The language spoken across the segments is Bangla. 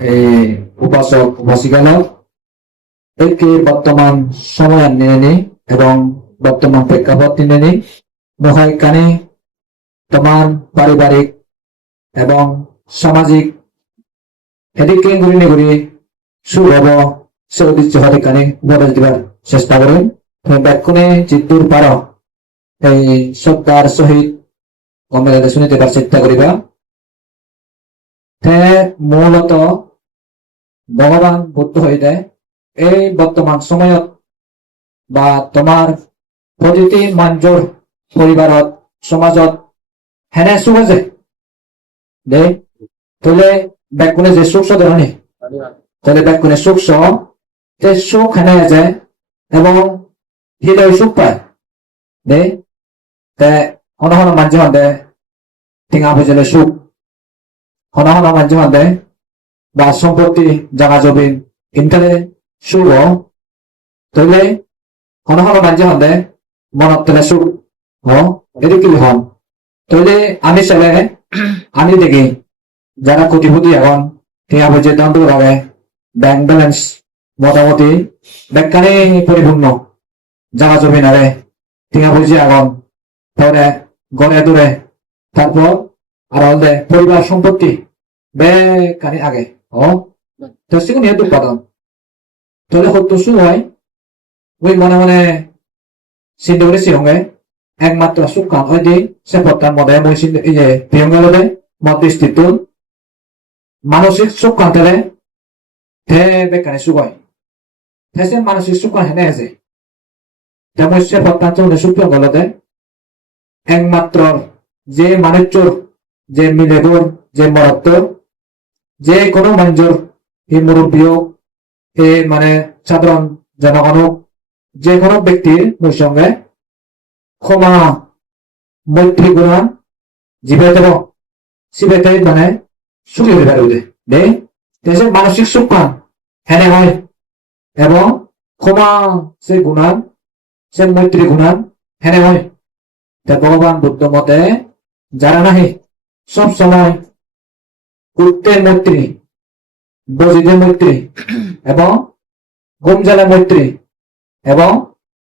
এই উপাসক উপাসিকালক একে বর্তমান সময় নিয়ে নিই এবং বর্তমান প্রেক্ষাপট নিয়ে নিই মহাইকানে তোমার পারিবারিক এবং সামাজিক এদিকে ঘুরিয়ে ঘুরিয়ে সুলভ সে ঐতিহ্য হতে কানে উপদেশ দিবার চেষ্টা করেন ব্যাকুণে চিত্তুর পার এই শ্রদ্ধার সহিত কমেলাতে শুনিতে পার চেষ্টা করিবা মূলত ভগবান বুদ্ধ হইতে এই বর্তমান সময়ত বা তোমার প্রতিটি মানুষের পরিবারত সমাজত হেনে সুখ আছে দে তাহলে ব্যাকুণে যে সুখ ধরনী তাহলে ব্যাকুণে সুখ সহ তে সুখ হেনে আছে এবং হৃদয় সুখ পায় দে তে হন হন মানুষ মধ্যে টিঙা বুঝলে সুখ হন হন মানুষ মধ্যে বা সম্পত্তি জাগা জমিন ইনকালে সুখ তৈলে হন হন মানুষ মধ্যে মনত তেলে সুখ এদিকে হন তৈলে আমি ছেলে আমি দেখি যারা কোটিপতি এখন টিঙা বুঝে দণ্ড হবে ব্যাংক ব্যালেন্স মোটামুটি ব্যাংকানে পরিপূর্ণ জাগা জমিন আরে টিঙা বুঝে এখন তাহলে গড়ে দূরে তারপর আর হলে পরিবার সম্পত্তি বেকানি আগে তো সেখানে এত উৎপাদন তাহলে হতো শুরু হয় ওই মনে মনে চিন্তা করেছি সঙ্গে একমাত্র সুখ কান ওই দিন সে প্রত্যান মনে মই এই যে প্রিয়ঙ্গলতে মত স্থিত মানসিক সুখ কান্তালে হে বেকানি সুখ হয় সে মানসিক সুখ কান হেনে আছে তেমন সে প্রত্যান চলে সুখ প্রিয়ঙ্গলতে একমাত্র যে মানুষের যে মিলেবর যে মরত্ব যে কোনো মানুষের এই মুরব্বী এ মানে সাধারণ জনগণ যে কোনো ব্যক্তির মূল সঙ্গে ক্ষমা মৈত্রী গুণা জীবিত শিবেতে মানে সুখী হতে পারে দেশে মানসিক সুখ পান হেনে হয় এবং ক্ষমা সে গুণান সে মৈত্রী গুণান হেনে হয় ভগবান বুদ্ধ মতে যারা নাহি সব সময় কুত্তের মৈত্রী বজিদের মৈত্রী এবং গুমজালা মৈত্রী এবং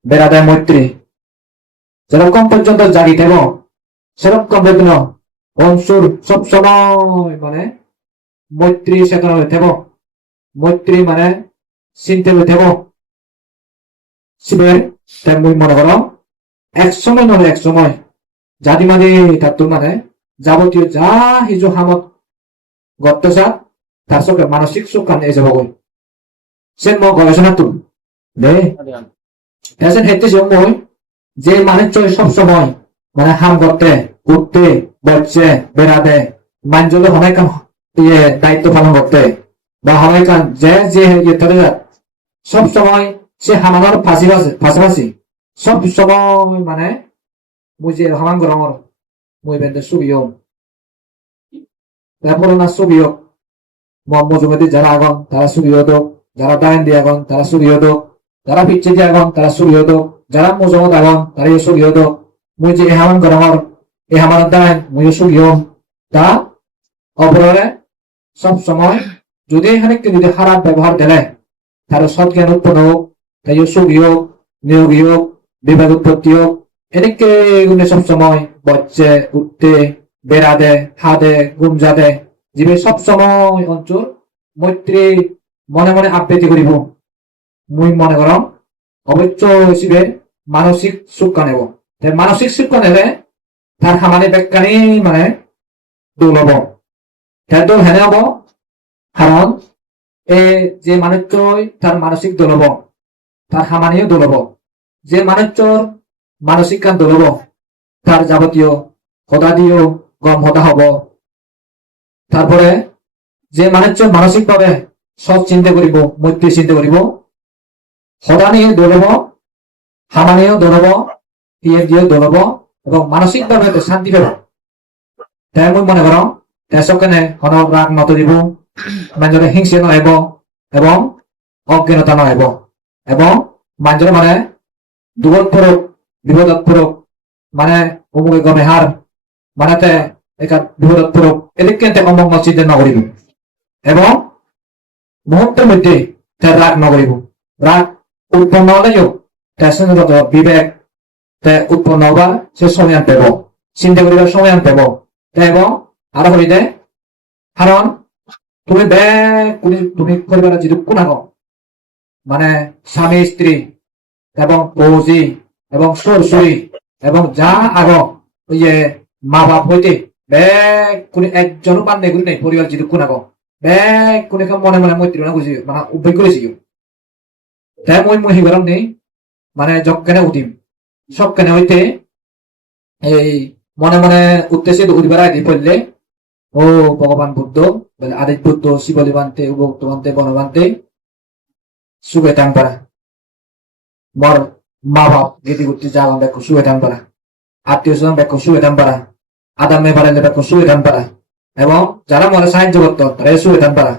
বেড়াদায় মৈত্রী যেরকম পর্যন্ত জাগি থাকব সেরকম পর্যন্ত অংশুর সব সময় মানে মৈত্রী চেতনা হয়ে থাকব মৈত্রী মানে চিন্তা হয়ে থাকব শিবের তেমনি মনে করো এক সময় নহলে এক সময় জাতি মানে তার মানে যাবতীয় যা হিজো হামত গত্তসাত তার সঙ্গে মানসিক সুখ কানে এসে ভগল সেন ম গবেষণা তুল দে এসেন হেতে সময় যে মানুষ সব সময় মানে হাম করতে উঠতে বসছে বেড়াতে মানজলে হনাই কান ইয়ে দায়িত্ব পালন করতে বা হনাই কান যে যে ইয়ে সব সময় সে হামানোর ফাঁসি সব সময় মানে বুঝে হামান গরমর মই বেঁধে সুবিয়ম তারপরে না সুবিয়ক মজুমতি যারা আগন তারা সুবিয়ত যারা ডাইন দিয়ে আগন তারা সুবিয়ত যারা পিচ্ছে দিয়ে আগন তারা সুবিয়ত যারা মজুমত আগন তারা সুবিয়ত মই যে হামান গরমর এই হামান ডাইন মই সুবিয়ম তা অপরে সব সময় যদি এখানে যদি খারাপ ব্যবহার দিলে তার সৎ জ্ঞান উৎপন্ন হোক তাই সুবিয়োগ নিয়োগ হোক বিভাগ উৎপত্তি হোক এনেকে এগুলো সব সময় বচ্ছে উঠতে বেড়াদে হাদে গুমজাদে জীবে সব সময় অঞ্চল মৈত্রী মনে মনে আবৃত্তি করিব মুই মনে কর অবশ্য শিবের মানসিক সুখ কানেব মানসিক সুখ কানেলে তার খামানি ব্যাখ্যানি মানে দোল হব তার দোল হেনে হব কারণ এ যে মানুষ তার মানসিক দোল হব তার খামানিও দোল হব যে মানুষের মানসিক কান দোল হব তার যাবতীয় হতা দিয়েও গম হতা হব তারপরে যে মানুষ মানসিক ভাবে সৎ চিন্তা করিব মৈত্রী চিন্তা করিব হতা নিয়ে দৌড়ব হামা নিয়েও দৌড়ব ইয়ে দিয়ে দৌড়ব এবং মানসিক ভাবে শান্তি পাব তাই মই মনে করো তেসকেনে হনক রাগ নত দিব মানুষের হিংসে নহব এবং অজ্ঞানতা নহব এবং মানুষের মানে দুগত পড়ুক বিপদত পড়ুক মানে অমুকে গমে হার মানে বিপদত পড়ুক এদিকে অমঙ্গল চিন্তা নকরিব এবং মুহূর্তের মধ্যে তার রাগ নগরিব রাগ উৎপন্ন হলেও তার সঙ্গে যত বিবেক উৎপন্ন হবার সে সময় আনতে চিন্তা করিবার সময় আনতে এবং আরো হইতে কারণ তুমি তুমি পরিবারের যদি কোন মানে স্বামী স্ত্রী এবং বৌজি এবং শ্বশুরি এবং যা আগ ওই যে মা বাপ হইতে কোন একজনও পান নেই নেই পরিবার যদি কোন কোন মনে মনে মৈত্রী না বুঝি মানে উদ্বেগ করেছি তাই মই হিবারাম নেই মানে যজ্ঞানে উঠিম সবখানে হইতে এই মনে মনে উদ্দেশ্যে উঠিবার আগে পড়লে ও ভগবান বুদ্ধ আদিত বুদ্ধ শিবলি বানতে উপভোক্ত বানতে বনবানতে সুখে টান পারা মর মা বাপ গীতি করতে যাওয়া ব্যাখ্য সুখে টান পারা আত্মীয় স্বজন ব্যাখ্য সুখে টান পারা আদামে বাড়াইলে ব্যাখ্য সুখে টান পারা এবং যারা মনে সাহায্য করত তারা সুখে টান পারা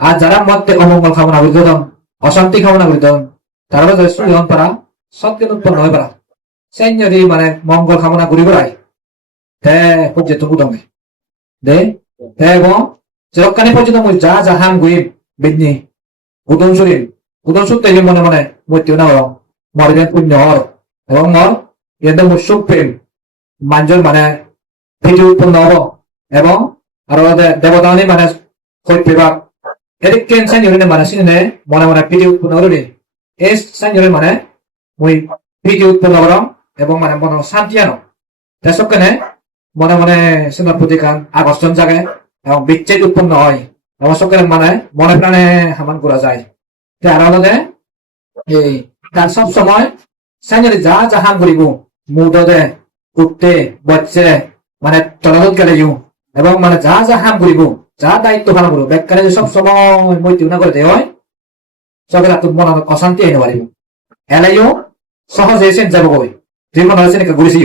আর যারা মধ্যে অমঙ্গল কামনা করিত অশান্তি কামনা করিত তারা সুখে হন পারা সৎকেন উৎপন্ন হয়ে পারা সেই যদি মানে মঙ্গল কামনা করি বেড়ায় পর্যটন উদমে দে এবং যেখানে পর্যন্ত মই যা জাহান গইম বিদনি উদন সুত্তে মনে মনে মৃত্যু না হল মরিবেন পুণ্য হর এবং মর এদের মোৰ সুখ প্রেম মানুষের মানে ভিটি উৎপন্ন হব এবং আরো দেবতা মানে কৈপ্যবাক এদিক কেন সাইনে মানে সিনে মনে মনে ভিটি উৎপন্ন হল এই সাইনে মানে মই ভিটি উৎপন্ন করম এবং মানে মনে শান্তি আনো সবখানে মনে মনে সিনার প্রতি কান আকর্ষণ জাগে এবং বিচ্ছেদ উৎপন্ন হয় এবং সবখানে মানে মনে প্রাণে হামান করা যায় আর আলাদা এই তার সব সময় সাইনে যা জাহান করিব মুদে উঠতে বচ্ছে মানে তলাদত গেলে এবং মানে যা যা হাম করিব যা দায়িত্ব পালন করবো ব্যাখ্যানে সব সময় মৈত্রী না করে দেয় হয় সকালে তোর মনে অশান্তি আইনে পারিব এলাইও সহজে এসে যাব কই তুই মনে হয়েছে নাকি ঘুরেছি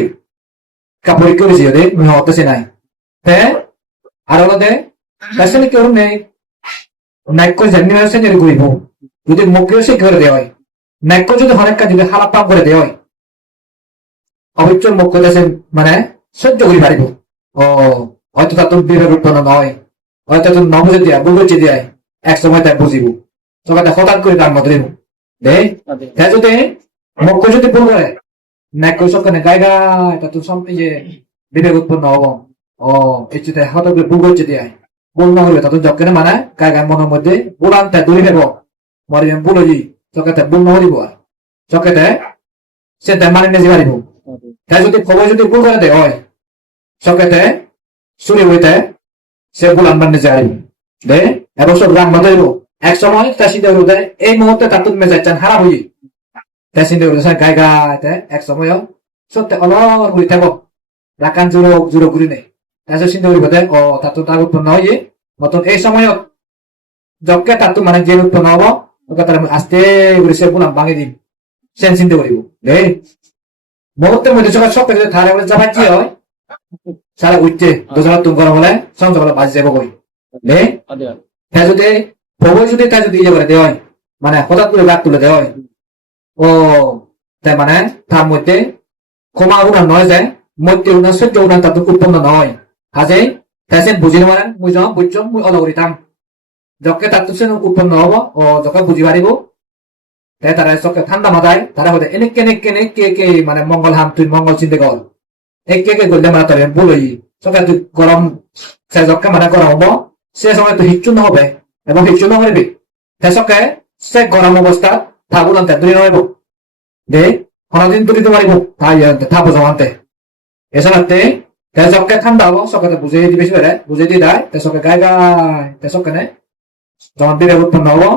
কাপড় করেছি ওদের হতেছে নাই হ্যাঁ আর ওদের আসলে কেউ নেই নাইক জানি হয়েছে ঘুরিব যদি মুখেও সে করে দেওয়া হয় নাইক যদি অনেক কাজ যদি হালাপ পাপ করে দেওয়া হয় অবিচল মুখ করতেছেন মানে সহ্য করি পারিব ও হয়তো তার তোর বিবেক উৎপন্ন নয় হয়তো তোর নবুঝে দিয়া বুঝে দিয়া এক সময় তাই বুঝিব সবাই হঠাৎ করে তার মতো দিব দে যদি মুখ যদি ভুল করে নাক করে সবখানে গায়ে গায়ে তা তোর যে বিবেক উৎপন্ন হব ও ইচ্ছে হঠাৎ করে ভুল করছে দিয়া ভুল না হইবে তাদের যখন মানে গায়ে গায়ে মনের মধ্যে ভুল আনতে দূরে ফেব মরি ভুল হই চকেতে ভুল না হইব আর চকেতে সে তাই মানে নিজে পারিব তাই যদি খবর যদি ভুল করে দেয় হয় চকেতে চুরি হইতে সে ভুল আনবার নিজে আসিব দে এবং সব রাগ মাথায় এক সময় তার চিন্তা করতে এই মুহূর্তে তার তুমি মেজাজ চান হারা হই তাই চিন্তা করতে গায়ে গায়ে এক সময় সত্যি অলর হয়ে থাকো রাকান জোরো ঘুরি নেই তাই চিন্তা করিব দে ও তার তো তার উৎপন্ন হয়ে মতন এই সময়ত যকে তার তো মানে যে উৎপন্ন হব ওকে তার আস্তে করে সে ভুল ভাঙি দিন সে চিন্তা করিব দে মুহূর্তের মধ্যে সকাল সব কিছু থারে বলে যাবার কি হয় সারা উঠতে দোষালা তুমি গরম হলে সঞ্চলা বাজি যাব কই দে হ্যাঁ যদি প্রবল যদি তাই যদি ইয়ে করে দেওয়া হয় মানে হঠাৎ করে গাছ তুলে দেওয়া হয় ও তাই মানে তার মধ্যে ক্ষমা উড়ান নয় যায় মধ্যে উড়ান সহ্য উড়ান তার উৎপন্ন নয় কাজেই তাই সে বুঝি নেওয়ারেন মুই যখন বুঝছ মুই অলগরিতাম যকে তার তো সে উৎপন্ন হব ও যকে বুঝি পারিব তাই তারা চকে ঠান্ডা মাথায় তারা হতে এনেক কেনে কে মানে মঙ্গল হাম তুই মঙ্গল চিন্তা কর কে করলে মানে তার ভুল হই চকে তুই গরম সে যকে মানে গরম হব সে সময় তুই হিচ্ছু নহবে এবং হিচ্ছু নহবি সে সে গরম অবস্থা থাকুন আনতে দূরে নহব দে কোনদিন তুলিতে পারিব তাই থাকবো জমানতে এছাড়াতে চকে ঠান্ডা হবো চকে বুঝিয়ে দিবি বুঝিয়ে দিয়ে দেয় চকে গায়ে গায়ে চকে যখন বিবেক উৎপন্ন হবো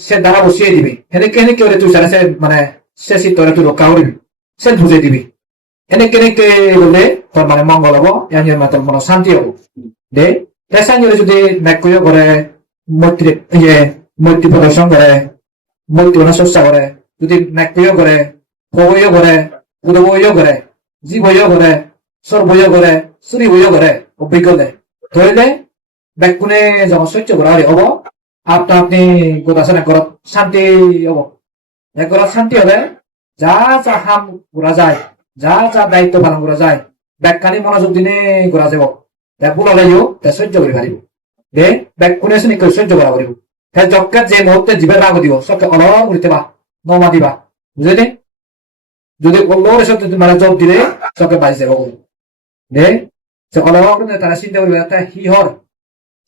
সে দ্বারা বসিয়ে দিবি এনেকে তুই সে মানে সে চিত্তরে তুই রক্ষা করবি সে বুঝিয়ে দিবি এনেকে বললে তোর মানে মঙ্গল হবো এর তোর মনে শান্তি হবো দে সাইনে যদি নাক্য করে মৈত্রী প্রদর্শন করে মৈত্রী চেষ্টা করে যদি নাক্য করে প্রবয় করে উদবয় করে জীবয় করে সর্বয় করে চুরি বইয় করে অভিজ্ঞতা ধরিলে ব্যাকুণে যখন সহ্য করা হব আপনি গোটাশনে ঘরত শান্তি হব ঘরত শান্তি হলে যা যা হাম করা যায় যা যা দায়িত্ব পালন করা যায় ব্যাখ্যানি মনোযোগ দিনে করা যাব ভুল হলেও সহ্য করে পারিব 네, 백군에서는 그 설정을 하고 대 적가 제 못된 집에 라고 디고 썩게 얼어 우리 때봐 너마 디바 무슨 যদি অল্পরে সত্যি মানে জব দিলে সবকে বাজি যাবো নে সে অলরে তারা চিন্তা করিবা তা হিহর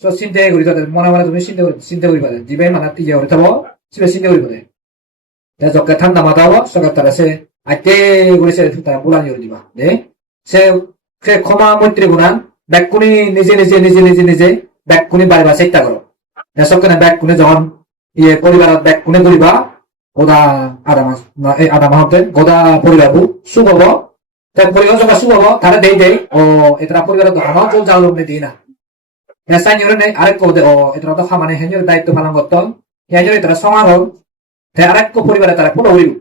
সব চিন্তা করি তাদের মনে মনে তুমি চিন্তা করিবা দিবে মানে তিজে করে থাকবো সে চিন্তা করিবা তা জবকে ঠান্ডা মাথা হবো সকাল তারা সে আইতে করে সে তারা বুলানি করে দিবা নে সে ক্ষমা মৈত্রী গুণান ব্যাকুনি নিজে ব্যাকুনি বাড়িবা চেষ্টা করো সবকে না ব্যাকুনি যখন ইয়ে পরিবার ব্যাকুনি করিবা 고다 아담한테 고다 포리라고 수고버 때 포리가 저가 수고버 다른 데이데이 얘들아 포리가도 하나 좀 자오르네 디나 야산이르네 아래거 얘들아도 하만에 해녀 다이또 하는 것도 해녀 얘들아 성화로 대 아래거 포리가를 따라 포로 우리고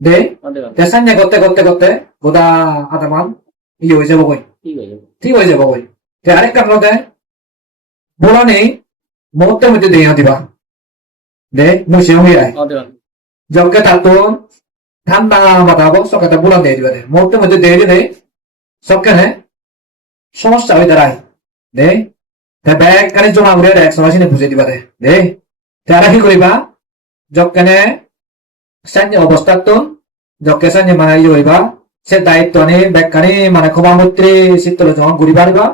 네 대산냐 그때 고다 아담한 이게 왜 잡고 이거 왜 잡고 대 아래거 그런데 뭐라니 뭐 때문에 대야 디바 네, 무시용이래. 적게 다돈 단나마다고 썩게 물어 내리야 돼. 뭐 때문에 내리네. 썩게네. সমস্যা হয়ে দাঁড়ায় 네 ব্যাগকানে জমা করে এক সমাসিনে বুঝে দিবা দে 네 তারা কি করিবা যকেনে সান্য অবস্থাতন যকে সান্য মানে ই হইবা সে দায়িত্ব নে ব্যাগকানে মানে ক্ষমামূর্তি চিত্তল যখন ঘুরি পারিবা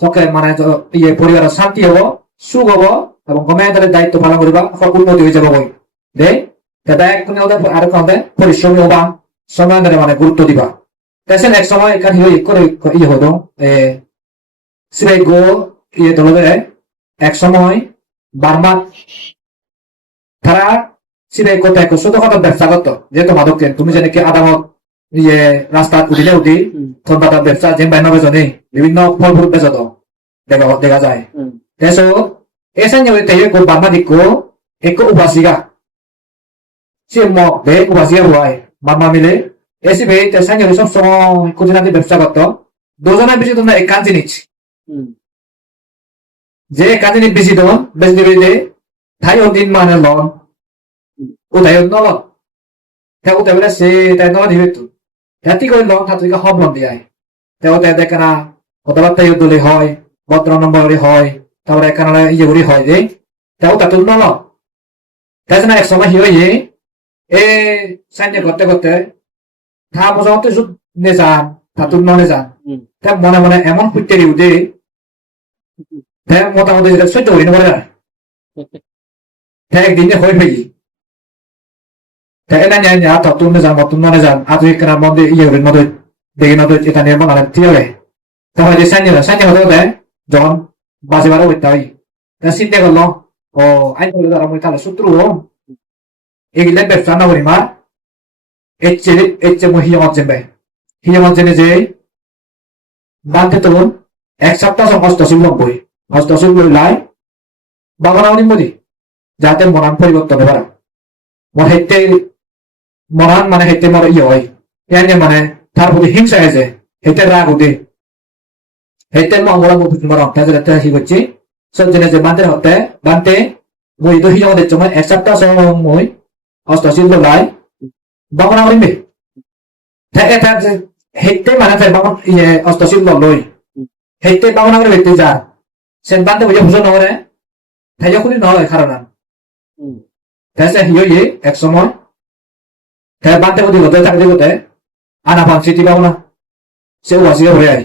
যকে মানে ইয়ে পরিবারের শান্তি হবো সুখ হবো এবং কমেন্টারের দায়িত্ব পালন করিবা উন্নতি হয়ে যাবো বই দে ব্যাগকানে ওদের আরো কাঁদে পরিশ্রমী হবা সময় মানে গুরুত্ব দিবা 대신 এক সময় এখানে ইয়ে হলো সিরাইগো ইয়ে দলবে এক সময় বার্মা তারা সিরাইগো থেকে ছোটখাটো ব্যবসা করতো যেহেতু মাদকের তুমি জানি কি আদামত ইয়ে রাস্তা উঠিলে উঠি থন্ডাটার ব্যবসা যে বাইন বেজনে বিভিন্ন ফল ফ্রুট বেজত দেখা যায় 그래서 예산역에 대해 그 বার্মা দিকো এক উপাসিকা সে 내 우바시가 뭐해 বার্মা মিলে ऐसे वे तेसानी होई सब समय कुछ ना व्यवसाय करतो दो जना बेसी तो ना एक कांजी निच जे कांजी नि बेसी तो बेसी बेसी थाई दिन माने लोन 오 다이 너 태고 때문에 세 다이 너 디베트 다티 거 लोन थातु가 हब लोन दिया 태고 때 देखना কতবারটা ইউদলি হয় 17 নম্বরে হয় তারপরে এখানে ইয়ে উড়ি হয় যে 태고 তাতু ন তাছনা এক সময় হিও ই এ সাইনে করতে 다 모자고 뜻 내자 다 뚫어내자 다 뭐나 에몬 푸테리 우데 다 모다 우데 설정 우리는 거라 다 একদিনে হই হই 다 এনা냐 다 뚫어내자 뭐 뚫어내자 아주 이끄나 뭔데 이게 우리 모두 되게 너도 일단 내번 알아 뛰어래 다 이제 산이라 하도 돼 전 마지막으로 있다이 다 신대 걸로 아이 걸로 알아 뭐 달라 수트로 이게 랩 싸나 버리마 এর 뭐 희영언제매 যে বাঁধতে তখন এক সপ্তাহ হস্তশীল নব্বই হস্তশীল লাই বাগানা নিম্বদি যাতে মনান পরিবর্তন পারা মন হেতে মনান মানে হেতে মর ইয়ে হয় এনে মানে তার প্রতি হিংসা হয়েছে হেতে রাগ উঠে হেতে মঙ্গলা মরম তাদের কি করছি সব জেনে যে বাঁধতে মই তো হিয়দের সময় এক সপ্তাহ মই হস্তশীল লাই বাগানা করিবে এটা হেতে মানে বাগান ইয়ে হস্তশীল লই হেতে বাগানা করে হেতে যা সেন বাঁধতে বুঝে বুঝো নহরে তাই খুলি নয় কারণ তাই হিও ইয়ে এক সময় তাই বাঁধতে বুঝি হতে থাকতে আনা পাঁচটি বাগানা সে ওয়াসিকে হয়ে আই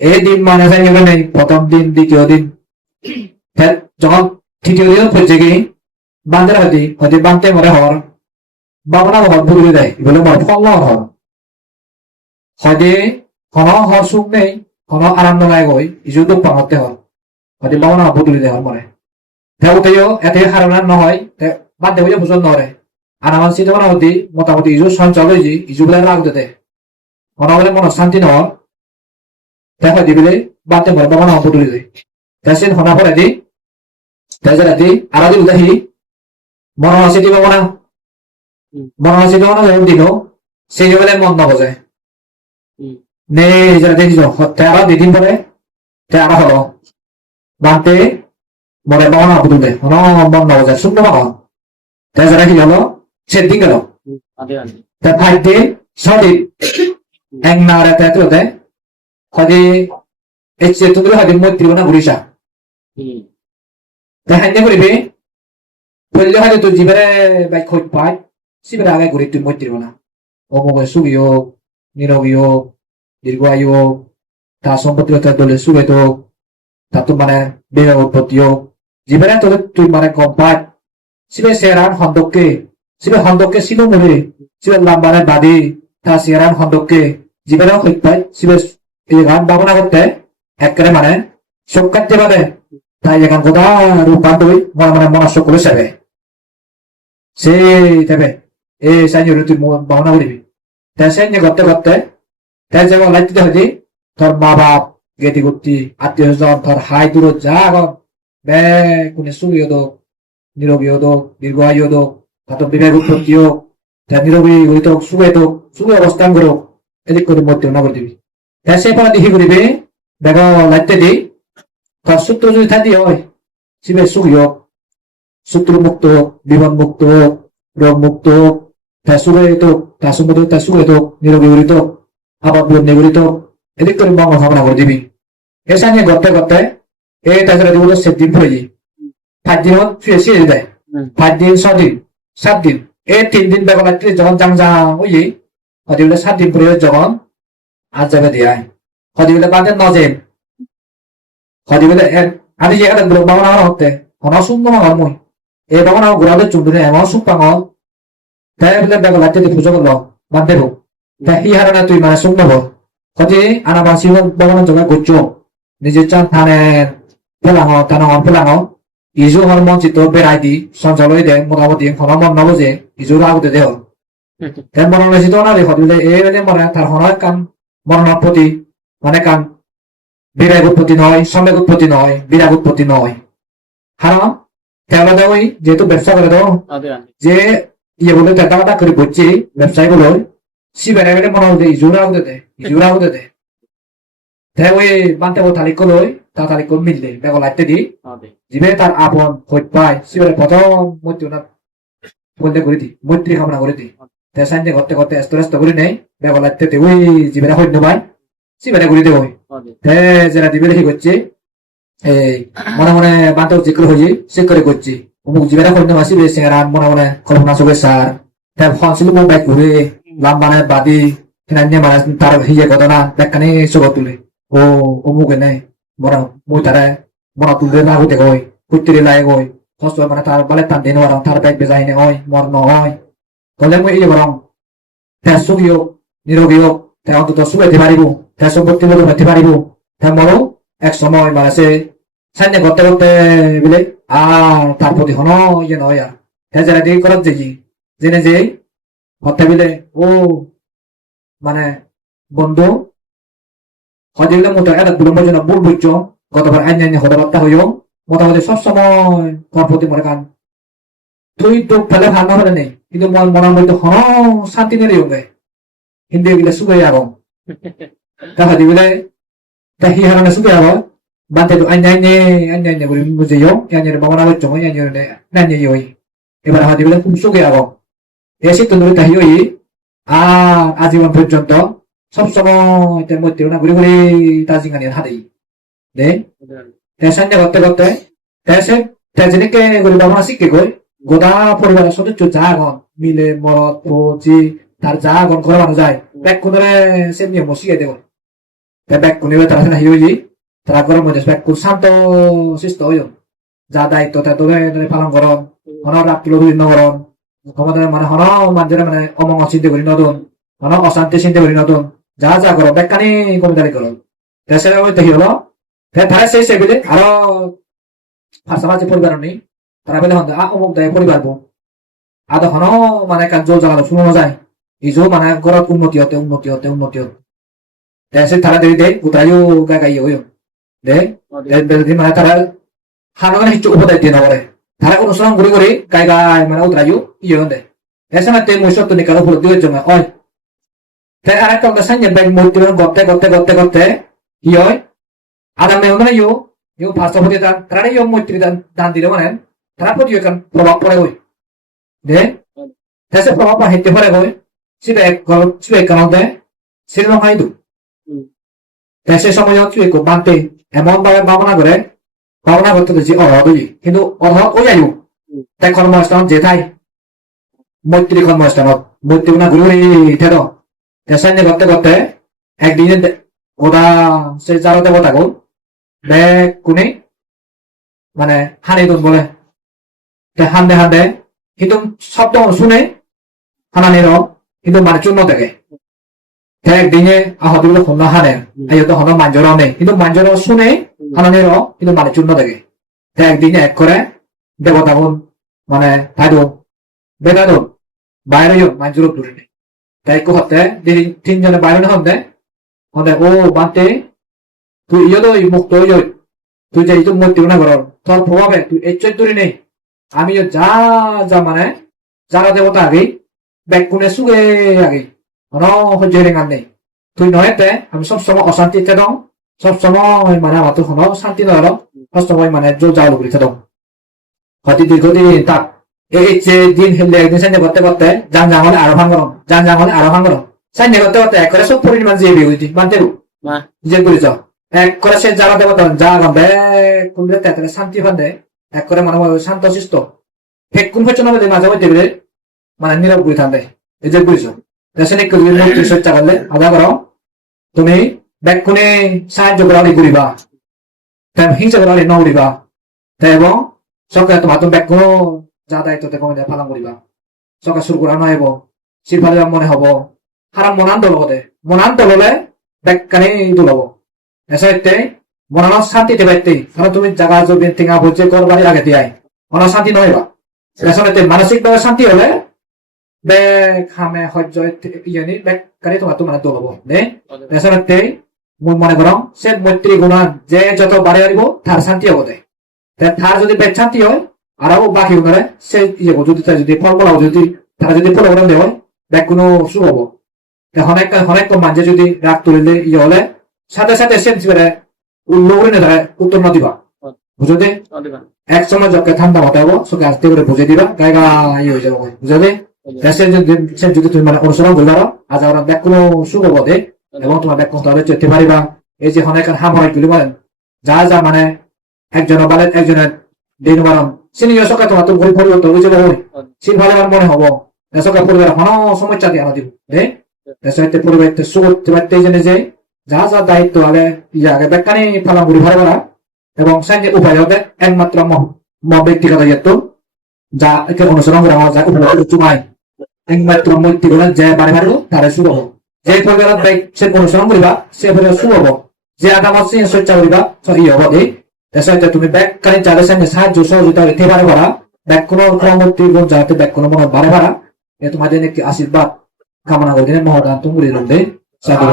এই দিন মানে নেই প্রথম দিন দ্বিতীয় দিন যখন তৃতীয় দিন পড়ছে কি বাঁধে হয়তো বাঁধতে মরে হওয়ার বাবনা হর বুড়ি দেয় বলে মর ফল হর হয়তো হন হর সুখ নেই হন আনন্দ নাই গই ইজু দুঃখ পাহতে হর হয়তো বাবনা বুড়ি দেয় মরে তেও এতে হারানা নহয় বাদ দেবো বুঝন নরে আনামান চিন্তা করা হতি মোটামুটি ইজু সঞ্চল হয়েছি ইজু বলে রাগ দিতে হন বলে মন শান্তি নহর দেখা দিবলে বাদতে মরে বাবনা বুড়ি দেয় তেসিন হনা পরে দি তেজে রাতি আরাদি উদাহি মন আছে দি বাবনা মনে যখন দিল সেই বলে মন নবজায় নে যারা দেখিস তেরা দুদিন পরে তেরা হলো বাঁধতে মরে বাবনা বুঝলে মন নবজায় শুনতে পাবো তাই যারা কি হলো সেদিন গেল তা ফাইতে সদিন এক না রে তাই তো হয়তো এসে তুমি হয়তো মৈত্রী না ঘুরিসা তাই হাইনে করিবি বললে হয়তো তুই জীবনে বাই খোঁজ পাই শিবের আগে ঘুরে তুই মরতিব না অমুকে সুখী হোক নিরোগী হোক দীর্ঘায়ু হোক তার সম্পত্তি দলে সুখে হোক তার তো মানে বিবেক উৎপত্তি হোক জীবনে তোদের তুই মানে গম পাই শিবের সেরান হন্দককে শিব মরে শিবের লাম্বারে বাদী তার সেরান হন্দককে জীবনেও খোঁজ পাই শিবের এই গান ভাবনা করতে একেবারে মানে চোখ কাটতে পারে তাই এখান কথা রূপান্তর মনে মনে মনস্ক করে সেবে সেই দেবে এই সাইন তুই ভাবনা করিবি তাই সাইন করতে করতে তাই যেমন লাইতে হইতি তোর মা বাপ গেতি গুপ্তি আত্মীয় স্বজন তোর হাই দূর যা এখন বে কোনে সুখী হতো নিরোগী হতো দীর্ঘায়ু হতো তার বিবেক উৎপত্তি হোক তার নিরোগী হইত সুখে অবস্থান করো এদিক করে মরতে না করে দিবি তাই সেই পরে দেখি করিবি দেখো লাইতে দি তোর সূত্র যদি থাকি হয় শিবের সুখী হোক শত্রু মুক্ত হোক বিপদ মুক্ত হোক রোগ মুক্ত হোক তার সুখে হোক তার সম্পদ তার সুখে হোক নিরোগী হইত আবার বন্যে গড়িত এদিক করে মঙ্গল ভাবনা করে দিবি এসা নিয়ে করতে করতে এই তাছাড়া যেগুলো 7 দিন পরে 5 দিন শুয়ে শুয়ে দেয় 5 দিন 6 দিন 7 দিন এই 3 দিন বেলা যখন জাংজা ওই হদিবলে 7 দিন পরে যখন আজ যাবে দিয়ে হদিবলে বাদে নজেম হদিবলে আমি যে একটা গ্রহ ভাবনা হতে অনসুন্দর মই এই ভাবনা ঘোরালে চুন্দরে এমন সুখ পাঙ তাই বলে বেলা পুজো করলো বাদ দেব তাই হি হারণে তুই মানে সুখ নেব হতে আনাবাসী ভবনের জন্য করছো নিজের চান থানের পেলাঙ টানাঙ পেলাঙ ইজু হরমঞ্চিত বেড়াই দি সঞ্চালয় দে মোটামুটি হনমন নবজে ইজুর আগতে দেহ তাই মনোনয়িত না দেখো দিলে এই মানে তার হনয় কান মরণের প্রতি মানে কান বিরাগ উৎপত্তি নয় সম্বেগ উৎপত্তি নয় বিরাগ উৎপত্তি নয় কারণ তেলা দেওয়াই যেহেতু ব্যবসা করে দাও যে ইয়ে বলে টাকা করে বলছি ব্যবসায়ী গুলো শিবের এবারে মনে হতে ইজুর আগতে দে তাই ওই বান্তে তালিক লই তা তালিক মিললে বেগল লাইতে দি জিবে তার আপন খোঁজ পায় শিবের প্রথম মৃত্যু না বলতে করে দি মৈত্রী কামনা করে দি তাই সাইনে করতে করতে আস্তে করে নেই বেগল লাইতে ওই জিবেরা খোঁজ নেবাই শিবেরা করে দে ওই তাই যারা দিবে দেখি করছে এই মনে মনে বান্তে জিক্র হয়ে সে করে করছি অমুক জিবেরা খোঁজ নেবা শিবের সিংহারান মনে মনে কল্পনা চোখে সার তাই ফনছিল মুখ বাইক ঘুরে লাম্বানের বাদি ফিনান্যে মানে তার হিয়ে ঘটনা ব্যাখ্যানে চোখ তুলে ও অমুকে নেই মরা মই তারা মরা তুললে না হতে গই কুত্তিরে লাগে গই কষ্ট মানে তার বলে টান দিন ওরা তার ব্যাগ বেজাই নে হয় মর নয় তাহলে মই এই বরং তার সুখী হোক নিরোগী হোক তাই অন্তত সুখেতে পারিব তার সম্পত্তি বলে হতে পারিব তাই মরো এক সময় মানে সে সাইনে করতে করতে বলে আর তার প্রতি হন ইয়ে নয় আর তাই যারা দিয়ে করার দেখি জেনে যে হতে বলে ও মানে বন্ধু হদিলে মোটা একটা বিলম্বের জন্য ভুল বুঝছো গতবার আইন হতাবার্তা হইও মোটামুটি সবসময় তোর প্রতি মনে কান তুই তো ফেলে ভাঙা হলে নেই কিন্তু মনের মধ্যে হন শান্তি নেই হবে হিন্দি গেলে সুখে আগম তাহা দিবিলে তাহি হারানে সুখে আগ বান্তে তো আইন বলে বুঝেও আইনের বাবা হচ্ছে আইন হই এবার হাত দিবিলে খুব সুখে আগম এসে তো তাহি হই আর আজীবন পর্যন্ত সবসময় তার মধ্যে না ঘুরে ঘুরে তার জিঙ্গানির হাতেই দে সাইনে করতে করতে সে যেনেকে করে বাবা শিখে গই গোটা পরিবারের সদস্য যা এখন মিলে মরদ পচি তার যা এখন ঘরে মানুষ যায় ব্যাগ কোনে সে নিয়ম শিখে দেব ব্যাগ কোনে তারা সেনা হিরোজি তারা গরম মধ্যে ব্যাগ কোন শান্ত শিষ্ট হইও যা দায়িত্ব তা তবে পালন করন হন রাত তুলো বিভিন্ন করন ক্ষমতা মানে হন মানুষের মানে অমঙ্গ চিন্তা করি নতুন হন অশান্তি চিন্তা করি নতুন যা যা করো ব্যাখ্যানি কবিতারি করো দেশের দেখি হলো তারা সেই সেগুলি আরো ফার্সামাজি পরিবার নেই তারা বলে হন অমুক দেয় পরিবার বো আদা হন মানে কাজ জোর জ্বালানো শুনো যায় ইজো মানে গরত উন্নতি হতে দেশে তারা দেরি দেয় উতাইও গাই হইও দে মানে তারা হানগান হিচ্ছু উপদায় দিয়ে নবরে তারা অনুসরণ ঘুরি ঘুরি গাই মানে উতরাইও ইয়ে দে দেশে না তে মৈশত্ব নিকাল উপলব্ধি হয়েছে ওই তাই আর একটা সাইনে ব্যাগ মূর্তি করতে কি হয় আদাম মেয়ে মানে ইউ ফার্স্ট প্রতি দান তারা ইউ মৈত্রী দান দিলে মানে তারা প্রতি প্রভাব পড়ে হই দে দেশে প্রভাব হেঁটে পড়ে হই সেটা এক কারণ দেয় সেটা নয় দু দেশে সময় বানতে এমন ভাবে ভাবনা করে ভাবনা করতে যে অহতই কিন্তু অহত ওই আয়ু তাই কর্মস্থান যেথাই মৈত্রী কর্মস্থানত মৈত্রী গুণা গুরু থেদ সাইনে করতে করতে একদিনে ওটা সে যারো দেবতা গো বে কোনে মানে হানি দুন বলে হান্দে হান্দে কিন্তু শব্দ শুনে হানানির কিন্তু মানে চূর্ণ দেখে একদিনে আহতগুলো হন্য হানে আইতো হন্য মাঞ্জরাও নেই কিন্তু মাঞ্জরাও শুনে হানানির কিন্তু মানে চূর্ণ দেখে একদিনে এক করে দেবতা গুণ মানে ভাইদো বেদাদো বাইরে মাঞ্জুরও দূরে নেই তাই কো হতে তিনজনে বাইরে হতে হতে ও বান্তে তুই ইয়দো মুক্ত ইয় তুই যে ইতো মূর্তি না কর তোর প্রভাবে তুই এই দূরে নেই আমি যা যা মানে যারা দেবতা আগে ব্যাকুনে সুগে আগে হজ্জ রেঙার নেই তুই নয়তে আমি সবসময় অশান্তিতে দম সবসময় মানে আমার তো কোনো শান্তি নয় সবসময় মানে জোর যাওয়ার উপরে দম হয়তো দীর্ঘদিন তাক এই যে দিন হেললে একদিন সাইনে করতে করতে যান জাঙ্গলে আরো ভাঙ যান জাঙ্গলে আরো ভাঙ সাইনে করতে করতে এক করে সব পরিমাণ যে বিহুতি মানতে যে করেছ এক করে সে যারা দেবতা যা গাবে কোনবে তাতে শান্তি ফান্দে এক করে মানে শান্ত শিষ্ট ফেক কোন ফেচন হবে মাঝে মধ্যে মানে নীরব করে থাকবে এই যে করেছ রাসায়নিক মূর্তি চর্চা করলে আদা করো তুমি ব্যাকুনে সাহায্য করালি করিবা হিংসা করালি ন উড়িবা এবং সরকার তোমার তো ব্যাকুণ যা দায়িত্ব তোমাদের পালন করিবা সরকার শুরু করা নহব সিফালে মনে হব হারাম মনান দল হতে মনান দল হলে ব্যাকানে দল হব এসে মনানো শান্তিতে পাইতে কারণ তুমি জায়গা যদি টিঙা বলছে করবারই আগে দিয়াই মনা শান্তি নহবা এসে মানসিক ভাবে শান্তি হলে খামে সহ্য ইয়ে বেকারি তোমার তো মানে দল হব এসে মনে করো সে মৈত্রী গুণা যে যত বাড়ি আনিব তার শান্তি হব দেয় তার যদি বেগ শান্তি হয় আর বাকি গুণারে সে ইয়ে যদি যদি ফল ফলাও যদি তারা যদি ফল ফলান দেয় ব্যাগ কোনো শুভ হবো অনেক মাঝে যদি রাগ তুলিলে ইয়ে হলে সাথে সাথে সেন্স করে উল্লৌরে না ধরে উত্তর না দিবা বুঝতে এক সময় যখন ঠান্ডা হতে হবো সকে আস্তে করে বুঝে দিবা গায়ে ইয়ে হয়ে যাবো বুঝতে যদি তুমি মানে অনুসরণ করবে আজ আমরা ব্যাগ কোনো শুভ হবো দে এবং তোমার ব্যাগ তাহলে চলতে পারিবা এই যে অনেক হাম হয় গুলি বলেন যা যা মানে একজনের বালে একজনের দিন বারণ সিনিয়র সরকার তোমার তো পরিবর্তন হয়েছে বই সিন ভালো মনে হবো সরকার পরিবার হন সমস্যা দিয়ে দিব দেশে পরিবার সুগতে পারতে জেনে যে যা যা দায়িত্ব আগে আগে ব্যাখ্যানি ফালাম ঘুরি ভালো করা এবং সাইনে উপায় হবে একমাত্র ব্যক্তিগত দায়িত্ব যা একে অনুসরণ করা যা উপলব্ধ চুমাই একমাত্র মূর্তিগুলো যে বাড়ি ভাড়ব তারা শুভ হবো যে পরিবারের সে অনুসরণ করিবা সে পরিবার শুভ হবো যে আদামত চর্চা করিবা ইয়ে হবো দেশে তুমি ব্যাখ্যানি চালে সাইনে সাহায্য সহযোগিতা হতে পারে করা ব্যাক কোনো ক্রমমূর্তি গুণ যাতে ব্যাক কোনো মনে বাড়ে ভাড়া এ তোমাদের একটি আশীর্বাদ কামনা করে মহদান তুমি সাধু